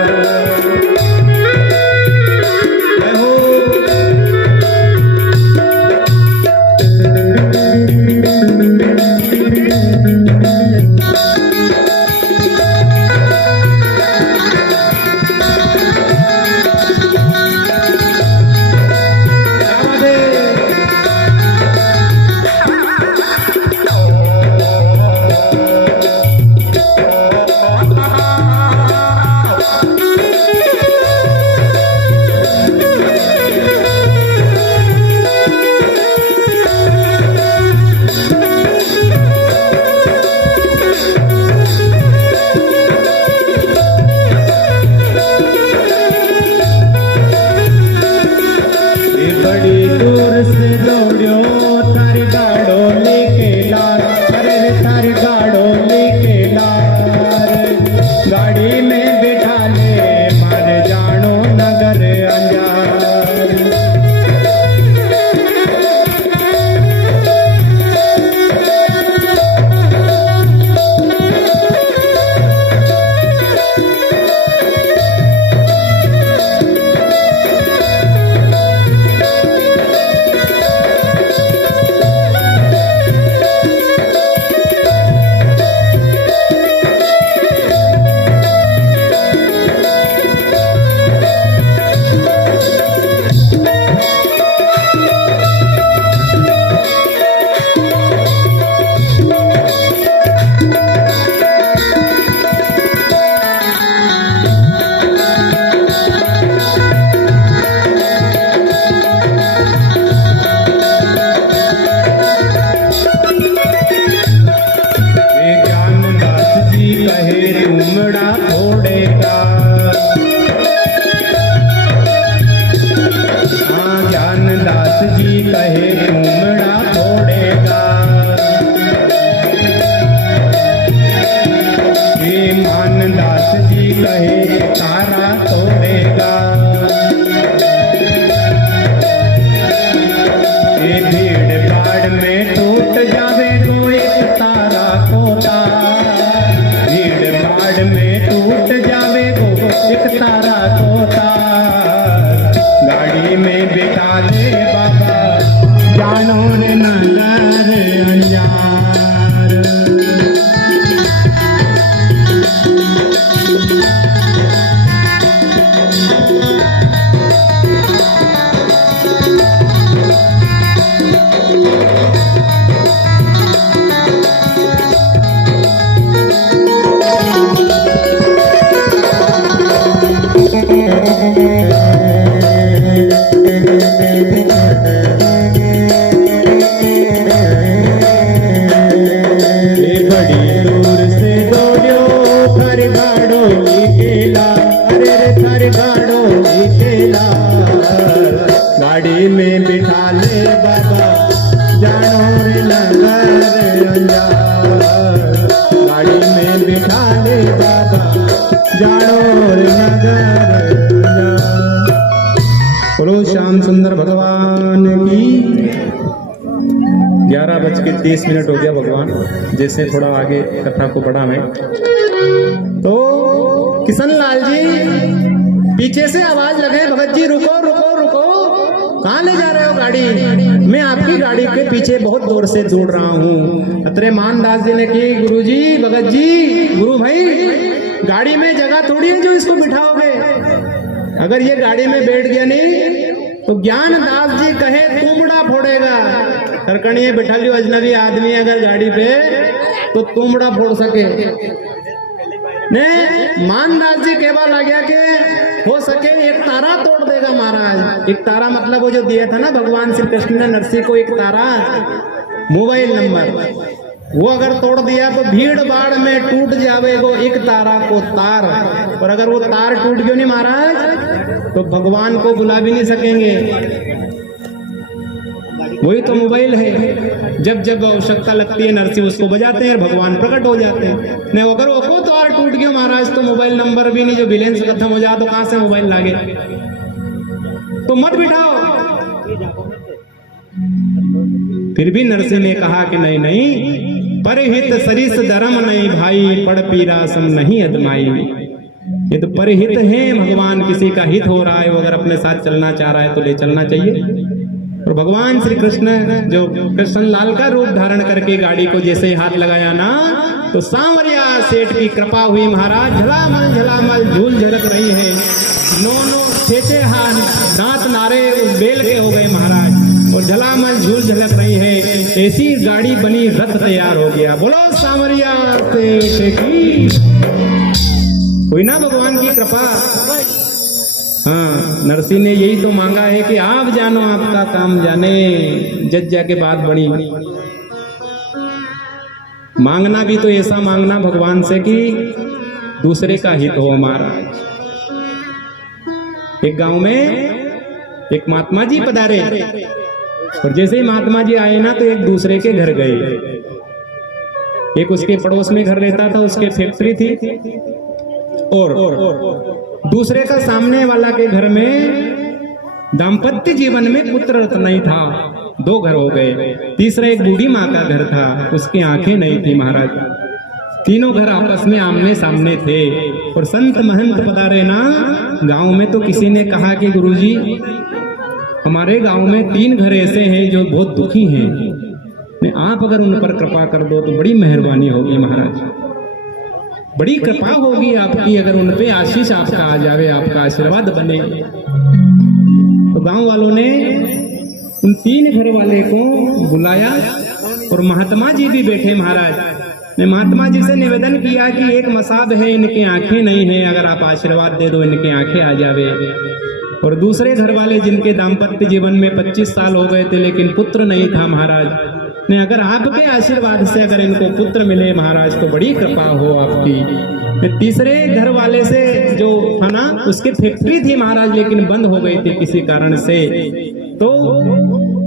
जी कहे घूमना छोड़ेगा। जाड़ोर नगर बोलो श्याम सुंदर भगवान की। 11:30 हो गया भगवान, जैसे थोड़ा आगे कथा को बढ़ा मैं तो किशन लाल जी पीछे से आवाज लगे, भगत जी रुको रुको रुको, कहाँ ले जा रहे हो गाड़ी? मैं आपकी गाड़ी के पीछे बहुत दूर से दौड़ रहा हूँ। अतरे मानदास जी ने की, गुरु जी, भगत जी, गुरु भाई, गाड़ी में जगह थोड़ी है जो इसको बिठाओगे। अगर ये गाड़ी में बैठ गया नहीं तो ज्ञानदास जी कहे तुमड़ा फोड़ेगा। तरकणिए बिठा लियो अजनबी आदमी अगर गाड़ी पे तो तुमड़ा फोड़ सके ने। मानदास जी कहवा लग गया कि हो सके एक तारा तोड़ देगा महाराज। एक तारा मतलब वो जो दिया था ना भगवान श्री कृष्ण ने नरसिंह को, एक तारा मोबाइल नंबर, वो अगर तोड़ दिया तो भीड़ भाड़ में टूट जावेगो एक तारा को तार। और अगर वो तार टूट गयो नहीं महाराज तो भगवान को बुला भी नहीं सकेंगे। वही तो मोबाइल है, जब जब आवश्यकता लगती है नरसिंह उसको बजाते हैं और भगवान प्रकट हो जाते हैं। नहीं अगर वो तार टूट गया महाराज तो मोबाइल नंबर भी नहीं, जो बैलेंस खत्म हो जाए तो कहां से मोबाइल लागे? तो मत बिठाओ। फिर भी नरसिंह ने कहा कि नहीं नहीं, परहित सरिस धर्म नहीं भाई, पड़ पीरा सम नहीं अदमाई। ये तो परहित है, भगवान किसी का हित हो रहा है, वो अगर अपने साथ चलना चाह रहा है तो ले चलना चाहिए। और भगवान श्री कृष्ण जो कृष्ण लाल का रूप धारण करके गाड़ी को जैसे हाथ लगाया ना तो सांवरिया सेठ की कृपा हुई महाराज। झलामल झूल झलक रही है, नो छेचे हाथ दांत नारे उस बेल के हो गए महाराज, और झलामल झूल झलक रही है। ऐसी गाड़ी बनी, रथ तैयार हो गया। बोलो सांवरिया सेठ की हुई ना भगवान की कृपा। हाँ, नरसिंह ने यही तो मांगा है कि आप जानो आपका काम जाने। जज्जा के बाद बड़ी मांगना भी तो ऐसा मांगना भगवान से कि दूसरे का हित हो हमारा। एक गांव में एक महात्मा जी पधारे और जैसे ही महात्मा जी आए ना तो एक दूसरे के घर गए। एक उसके पड़ोस में घर रहता था, उसके फैक्ट्री थी, और दूसरे का सामने वाला के घर में दाम्पत्य जीवन में पुत्र रत्न नहीं था, 2 घर हो गए। तीसरा एक बूढ़ी माँ का घर था, उसकी आंखें नहीं थी महाराज। तीनों घर आपस में आमने सामने थे। और संत महंत पधारे ना गांव में तो किसी ने कहा कि गुरुजी हमारे गांव में 3 घर ऐसे हैं जो बहुत दुखी हैं, आप अगर उन पर कृपा कर दो तो बड़ी मेहरबानी होगी महाराज, बड़ी कृपा होगी आपकी अगर उन पे आशीष आपका आ जावे, आपका आशीर्वाद बने। तो गांव वालों ने उन 3 घर वाले को बुलाया और महात्मा जी भी बैठे महाराज ने महात्मा जी से निवेदन किया कि एक मसाब है, इनकी आंखें नहीं है, अगर आप आशीर्वाद दे दो इनकी आंखें आ जावे। और दूसरे घर वाले जिनके दाम्पत्य जीवन में 25 साल हो गए थे लेकिन पुत्र नहीं था महाराज ने, अगर आपके आशीर्वाद से अगर इनको पुत्र मिले महाराज तो बड़ी कृपा हो आपकी। तीसरे घर वाले से जो था ना उसकी फैक्ट्री थी महाराज लेकिन बंद हो गई थी किसी कारण से, तो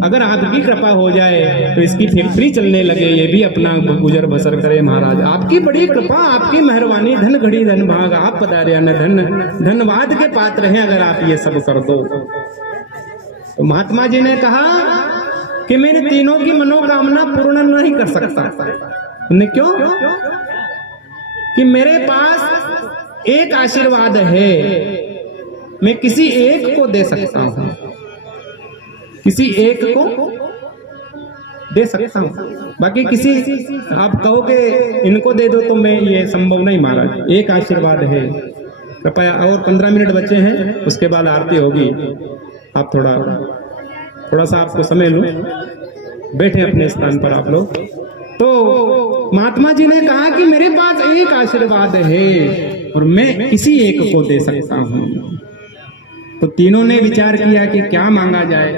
अगर आपकी कृपा हो जाए तो इसकी फैक्ट्री चलने लगे, ये भी अपना गुजर बसर करे महाराज। आपकी बड़ी कृपा, आपकी मेहरबानी, धन घड़ी धन भाग, आप पधारे न धन्यवाद के पात्र हैं अगर आप ये सब कर दो। तो महात्मा जी ने कहा कि मेरे तीनों की मनोकामना पूर्ण नहीं कर सकता। क्यों? कि मेरे पास एक आशीर्वाद है, मैं किसी एक को दे सकता हूं, किसी एक को दे सकता हूं, बाकी किसी आप कहो कि इनको दे दो तो मैं ये संभव नहीं महाराज। एक आशीर्वाद है, कृपया। और 15 मिनट बचे हैं, उसके बाद आरती होगी। आप थोड़ा सा आपको समय लूं, बैठे अपने स्थान पर आप लोग। तो महात्मा जी ने कहा कि मेरे पास एक आशीर्वाद है और मैं किसी एक को दे सकता हूं। तो तीनों ने विचार किया कि क्या मांगा जाए।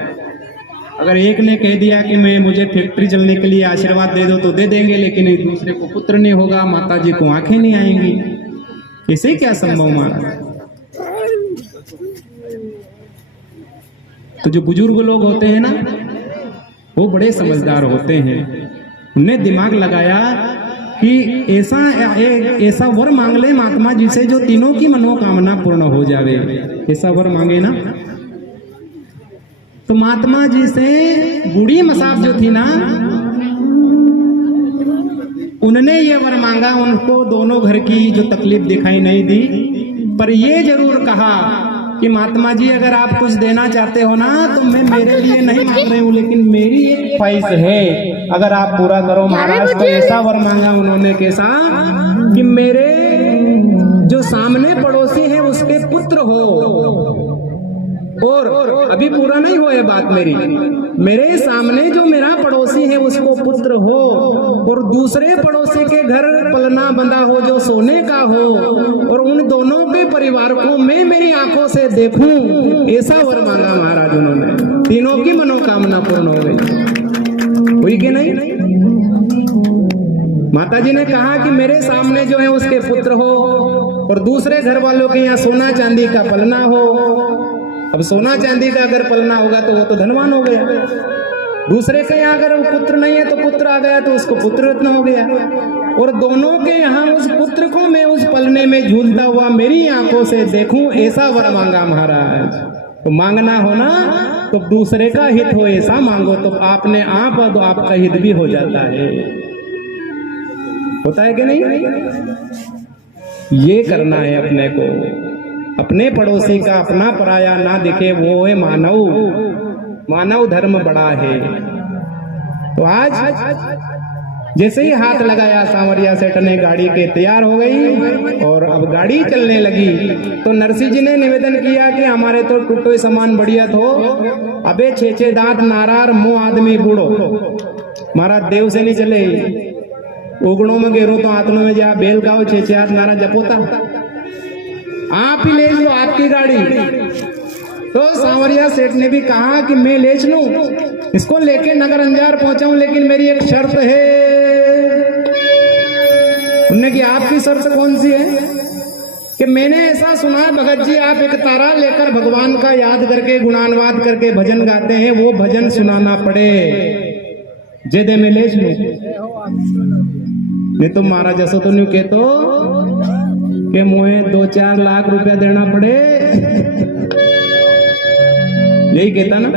अगर एक ने कह दिया कि मैं मुझे फैक्ट्री चलने के लिए आशीर्वाद दे दो तो दे देंगे, लेकिन एक दूसरे को पुत्र नहीं होगा, माता जी को आंखें नहीं आएंगी, इसे क्या संभव माना। तो जो बुजुर्ग लोग होते हैं ना वो बड़े समझदार होते हैं, उन्हें दिमाग लगाया कि ऐसा वर मांग ले महात्मा जी से जो तीनों की मनोकामना पूर्ण हो जावे। ऐसा वर मांगे ना, तो महात्मा जी से बूढ़ी मसाब जो थी ना, उन्होंने ये वर मांगा। उनको दोनों घर की जो तकलीफ दिखाई नहीं दी, पर ये जरूर कहा कि महात्मा जी अगर आप कुछ देना चाहते हो ना, तो मैं मेरे लिए नहीं मांग रही हूँ, लेकिन मेरी एक ख्वाहिश है, अगर आप पूरा करो महाराज। तो ऐसा वर मांगा उन्होंने, कैसा कि मेरे जो सामने पड़ोसी है उसके पुत्र हो, और अभी पूरा नहीं हो ये बात मेरी, मेरे सामने जो मेरा पड़ोसी है उसको पुत्र हो, और दूसरे पड़ोसी के घर पलना बंधा हो जो सोने का हो, और उन दोनों के परिवार को मैं मेरी आंखों से देखूं। ऐसा वर मांगा महाराज उन्होंने। तीनों की मनोकामना पूर्ण हो गई, हुई कि नहीं? माता जी ने कहा कि मेरे सामने जो है उसके पुत्र हो, और दूसरे घर वालों के यहाँ सोना चांदी का पलना हो। अब सोना चांदी का अगर पलना होगा तो वो तो धनवान हो गया, दूसरे के यहाँ अगर वो पुत्र नहीं है तो पुत्र आ गया तो उसको पुत्र रत्न हो गया, और दोनों के यहाँ उस पुत्र को मैं उस पलने में झूलता हुआ मेरी आंखों से देखूं। ऐसा वर मांगा महाराज। तो मांगना हो ना तो दूसरे का हित हो ऐसा मांगो, तो आपने आप तो आपका हित भी हो जाता है। होता है कि नहीं? ये करना है अपने को, अपने पड़ोसी का अपना पराया ना दिखे, वो है मानव। मानव धर्म बड़ा है। तो आज जैसे ही हाथ लगाया सांवरिया सेठ ने, गाड़ी के तैयार हो गई और अब गाड़ी चलने लगी, तो नरसिंह जी ने निवेदन किया कि हमारे तो टूटो सामान बढ़िया थो, अबे 6 दांत नारार मुंह आदमी बूढ़ो, महाराज देव से नहीं चले, उगड़ों में गेरो तो आत्मा में जा बेल गाओ 6 हाथ नारा जपोता, आप ही ले लो आपकी गाड़ी। तो सांवरिया सेठ ने भी कहा कि मैं ले चलूं, इसको लेके नगर अंजार पहुंचाऊं, लेकिन मेरी एक शर्त है। उन्होंने कि आपकी शर्त कौन सी है? कि मैंने ऐसा सुना है भगत जी, आप एक तारा लेकर भगवान का याद करके गुणानुवाद करके भजन गाते हैं, वो भजन सुनाना पड़े, जे दे में ले चलूं। नहीं तो महाराज ऐसा तो नहीं कहते कि मुझे 2-4 लाख रुपया देना पड़े, यही कहता ना।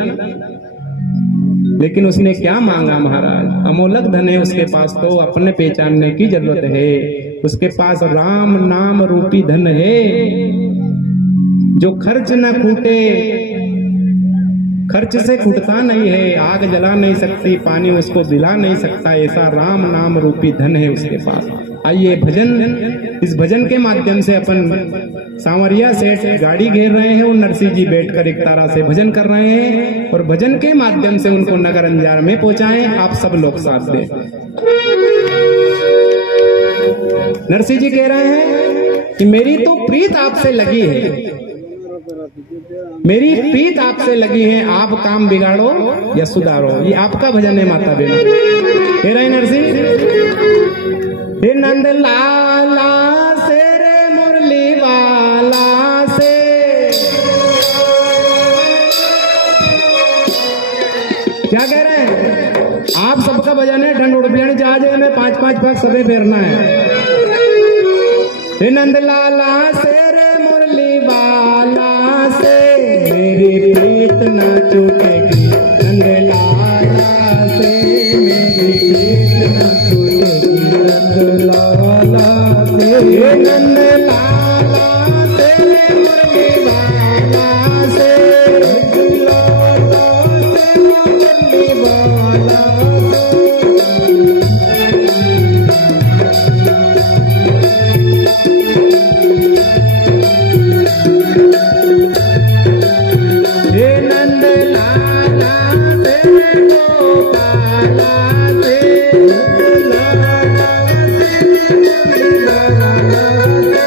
लेकिन उसने क्या मांगा महाराज? अमोलक धन है उसके पास, तो अपने पहचानने की जरूरत है। उसके पास राम नाम रूपी धन है, जो खर्च न खूटे, खर्च से खूटता नहीं है, आग जला नहीं सकती, पानी उसको दिला नहीं सकता, ऐसा राम नाम रूपी धन है उसके पास। आइए भजन, इस भजन के माध्यम से अपन सांवरिया सेठ गाड़ी घेर रहे हैं और नरसिंह जी बैठकर एक तारा से भजन कर रहे हैं, और भजन के माध्यम से उनको नगर अंजार में पहुंचाएं। आप सब लोग साथ दें। नरसिंह जी कह रहे हैं कि मेरी तो प्रीत आपसे लगी है, मेरी प्रीत आपसे लगी है, आप काम बिगाड़ो या सुधारो। ये आपका भजन है माता बहन। कह रहे नरसिंह, हे नंद लाला से रे मुरली वाला से, क्या कह रहे हैं? आप सबका भजन है, ढंड उड़पियाणी जहाज में 5-5 पग सबे फेरना है। हे नंद लाला से रे मुरली वाला से, मेरी प्रीत न छूटेगी नंद लाला से, मेरी प्रीत न छूटेगी नंद लाला से। हे नंद लाला तेरे मुरली वाला से, लाला तेरा मुरली वाला हे नंद लाला तेरे गोपाला से, लाला तेरे मुरली वाला से।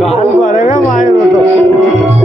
काल भरेगा मायर तो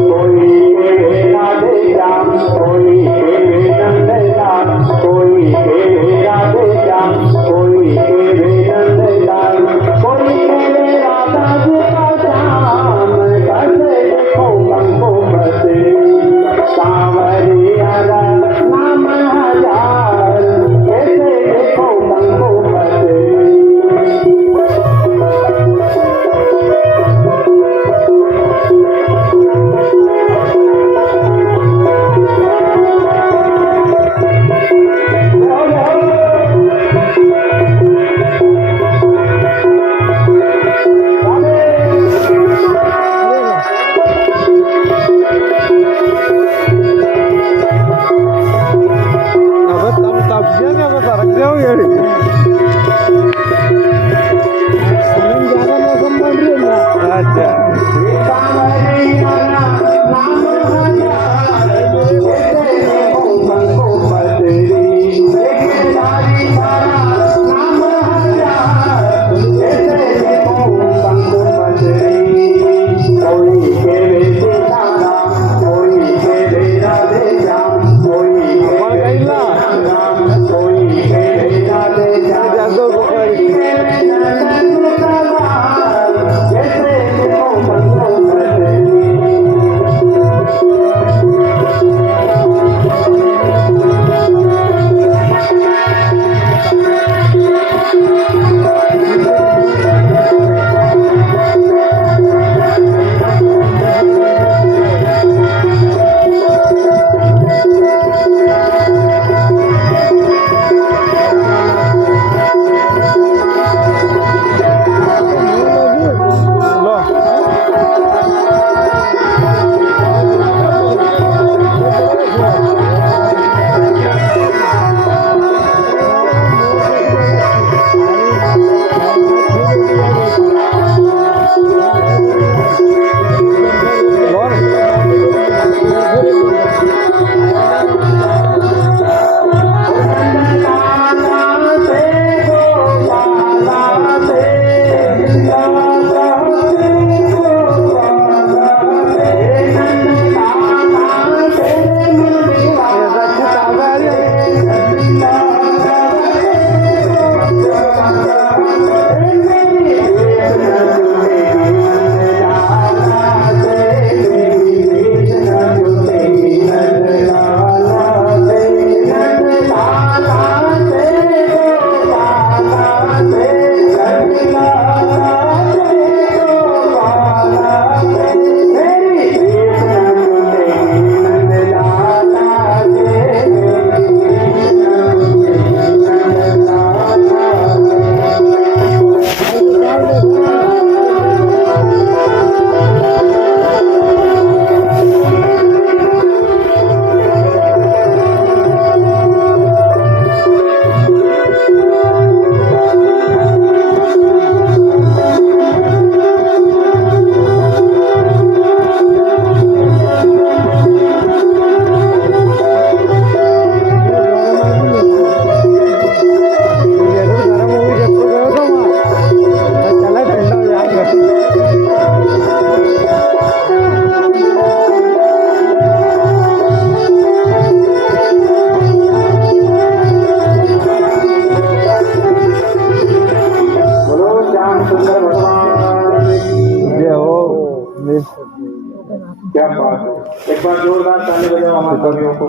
क्या बात है, एक बार जोरदार ताली बजाओ हमारे कवियों को।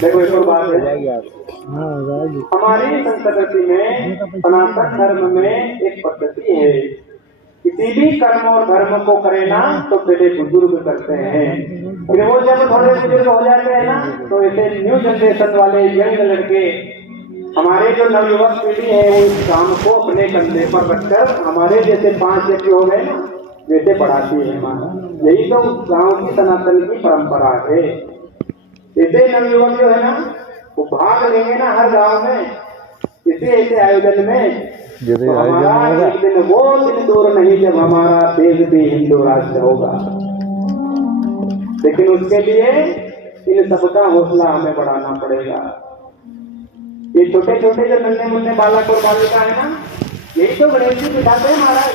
देखो एक और बात है, हमारी संस्कृति में सनातन धर्म में एक पद्धति है, किसी भी कर्म और धर्म को करे ना तो पहले बुजुर्ग करते हैं, फिर वो जब थोड़े बुजुर्ग हो जाते हैं ना तो ऐसे न्यू जनरेशन वाले यंग लड़के, हमारे जो नवयुवक पीढ़ी है वो इस काम को अपने कंधे पर रखकर हमारे जैसे 5 व्यक्ति हो गए ना वैसे बढ़ाती है हमारा। यही तो गांव की सनातन की परंपरा है। ऐसे नवयुवक जो है ना वो भाग लेंगे ना हर गांव में ऐसे आयोजन में, तो हमारा एक दिन वो दिन दूर नहीं जब हमारा देश भी हिंदू राष्ट्र होगा। लेकिन उसके लिए इन सबका हौसला हमें बढ़ाना पड़ेगा। ये छोटे छोटे जो नन्हे मुन्ने बालक और बालिका है ना, यही तो गणेश जी बिठाते हैं महाराज,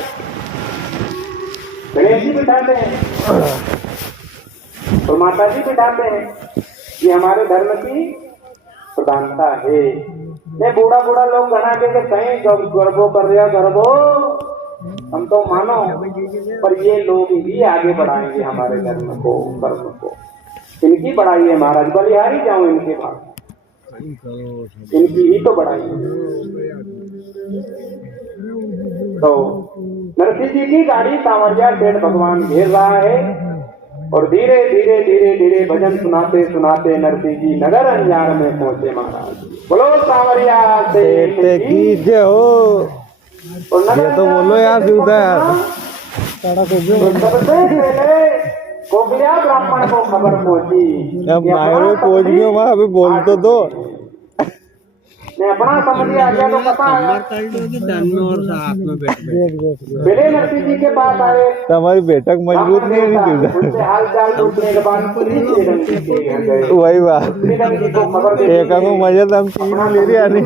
गणेश जी बिठाते हैं और माता जी बिठाते हैं। ये हमारे धर्म की प्रधानता है। ये बूढ़ा बूढ़ा लोग बना के कहीं गर्भो कर रहे हो गर्भो, हम तो मानो, पर ये लोग भी आगे बढ़ाएंगे हमारे धर्म को, कर्म को। इनकी बढ़ाई है महाराज, बलिहारी जाऊं इनके पास, इनकी ही तो बढ़ाई है। तो नरसिंह जी की गाड़ी सांवरिया सेठ भगवान घेर रहा है और धीरे धीरे धीरे धीरे भजन सुनाते सुनाते नरसिंह जी नगर अंजार में पहुंचे महाराज। बोलो सांवरिया सेठ की जय हो। ये तो बोलो यार यार। सबसे पहले कोकिला ब्राह्मण को खबर पहुंची, पहुंच गए वहां, अभी बोल तो दो। मैं अपना समझ आ गया तो पता है मेरे नरसिंह जी के पास आए, हमारी बैठक मजबूत नहीं है, हाल चाल पूछने के बाद वही बात एक मजा तो हम तीन ले रहे आने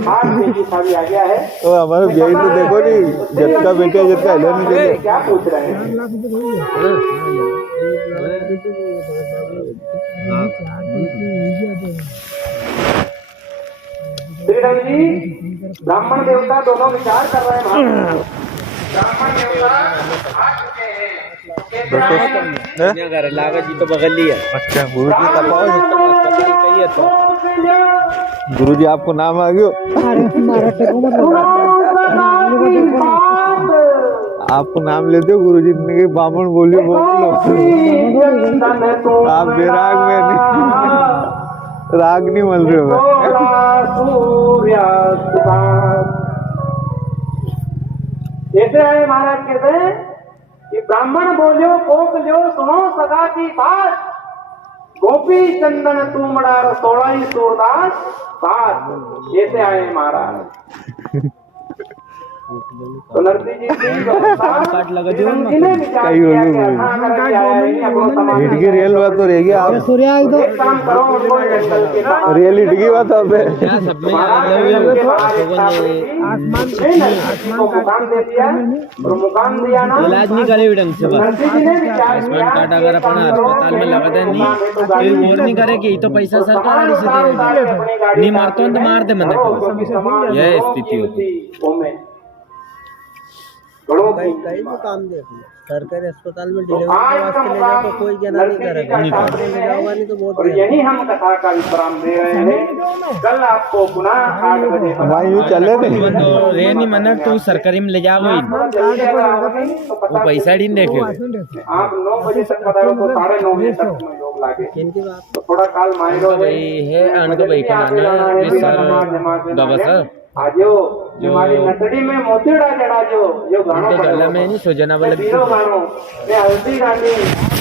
आ गया है। तो हमारे बेटी तो देखो नहीं, जटका बेटे जटका हिला नहीं दे, क्या पूछ रहे हैं। श्रीराम जी ब्राह्मण देवता दोनों विचार कर रहे हैं। ब्राह्मण देवता आ चुके हैं, लागा जी तो बगल लिया। अच्छा गुरु जी तपाओ, गुरु जी आपको नाम आ गयो, आपको नाम लेते हो गुरु जी ने, ब्राह्मण बोलियो बोल लो, आप बेराग में नहीं, राग नहीं मिल रहे हो। ऐसे है महाराज, कहते हैं कि ब्राह्मण बोलियो कोक लियो सुनो सगा की बात, गोपी चंदन तुमड़ा रसोड़ाई सूरदास बात। ऐसे आए महाराज। तो नरसिंह जी हिटकी रियल बात तो रहेगी, आप काम करो रियल हिटकी बात मुकाम दे दिया और मुकाम दिया ना, इलाज नहीं करे ढंग से, आयुष्मान कार्ड अगर अपना अस्पताल में लगा दे नहीं और नहीं करे कि तो पैसा सरकार से दे नहीं मारते तो मार दे मंदिर, यह स्थिति होती। कई काम देखो सरकारी अस्पताल में डिलीवरी के वास्ते ले जाओ तो कोई क्या नहीं करेगा, नहीं तो बहुत। और यही हम कथा का विश्राम दे रहे हैं। कल आपको पुनः 8 बजे भाई चले रे नहीं मना तो सरकारी में ले जाओ, वो पैसा नहीं देखे। आप 9 बजे तक बताओ तो 9:30 बजे तक लोग लागे, तो थोड़ा काल माइंड है अनक भाई का नाना बाबा सर आजो हमारी नटड़ी में मोतीड़ा चढ़ा जो गाना तो गला में नहीं सोजना वाला भी गानो मैं हल्दी गानी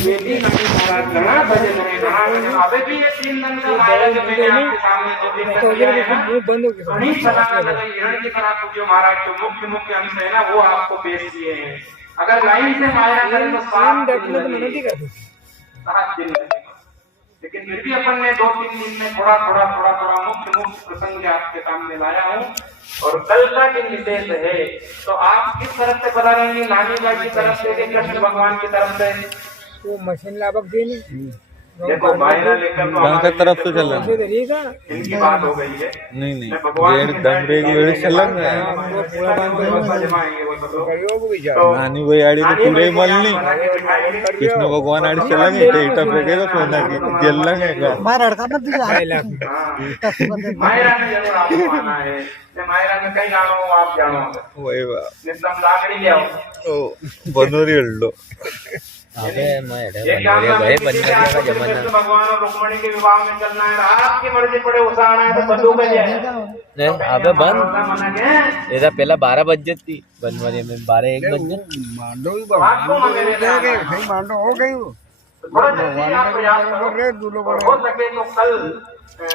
मेहंदी गानी महाराज घना भजन है घना। अबे भी ये 3 दिन का माया जो मैंने आपके सामने 2 दिन तक किया है बंद हो गया, नहीं चला हिरण की तरह जो महाराज जो मुख्य अंश है ना वो आपको पेश किए हैं। अगर लाइन से माया करें तो 7 दिन लेकिन फिर भी अपन ने 2-3 दिन में थोड़ा मुख्य प्रसंग आपके सामने लाया हूँ। और कल का दिन विशेष है, तो आप किस तरफ से बता रहे हैं, नानी बाई की तरफ से कि कृष्ण भगवान की तरफ से? वो मशीन लाभक देनी देखो मायना लेकर तो कहाँ का तरफ से चल रहा है? इनकी बात हो गई है। नहीं नहीं जेड़ दमरे की वेड़ चलन है नानी भाई आड़ी तो पूरे ही मलनी कृष्ण भगवान आड़ी चलेंगे टेटा फेंकेगा सोना की जल लेंगे मारा अड़का मत दिया मायरा में जरूर आपको आना है। मायरा में कहीं जानो आप जानो वही बात निस्तम लाकड़ी ले आओ। ओ बनोरी हल्लो अबे मैं ये काम भाई भाई बनवारी का जमाना भगवान और रुक्मणी के विवाह में चलना है। आपकी मर्जी पड़े उसा आना है तो बंदू का जाए नहीं अबे बंद मना के इधर पहला 12 बज जाती बनवारी में 12-1 बज जाती आपको मंगने जाएंगे मांडो हो गई थोड़ा जल्दी आप प्रयास करो हो सके तो कल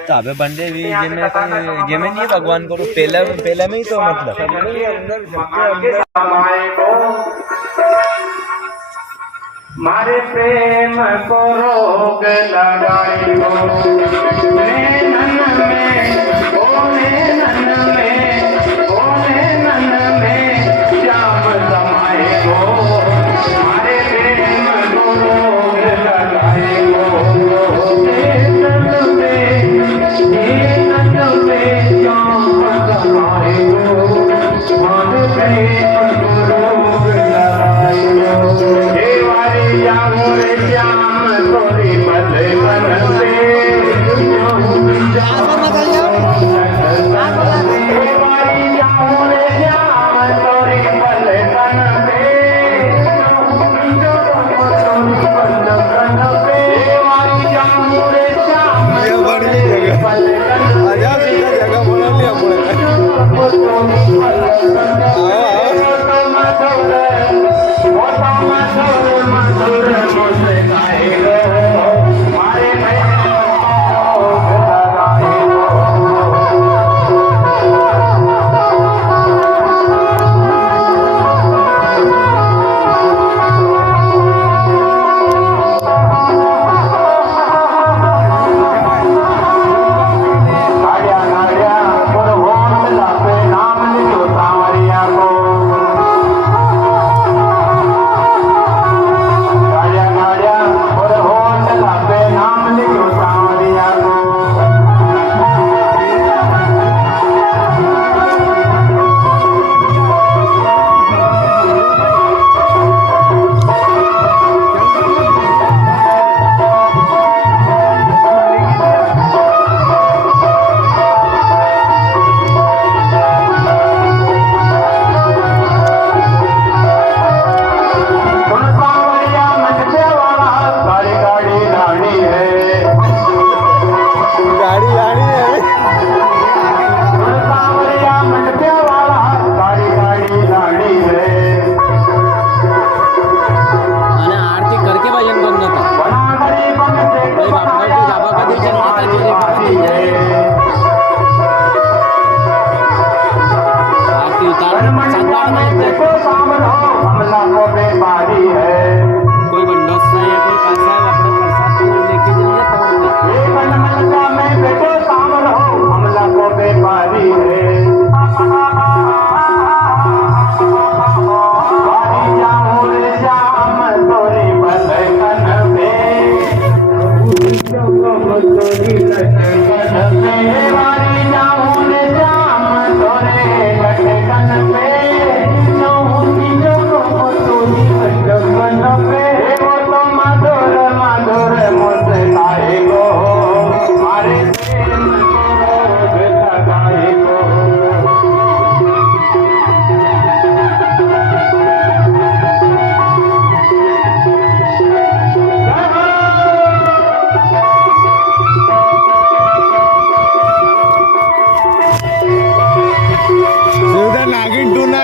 तो अबे बंदे भी ये में नहीं भगवान को पहला में ही तो मतलब मारे प्रेम को रोग लगाई हो नैनन में ओ नैनन में ओ नैनन में श्याम समाए हो मारे प्रेम को रोग लगाए हो नैनन में श्याम समाए हो मारे प्रेम को रोग लगाए हो मोरे श्याम तोरी बल बन से मोरे श्याम तोरी बल बन से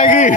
Hare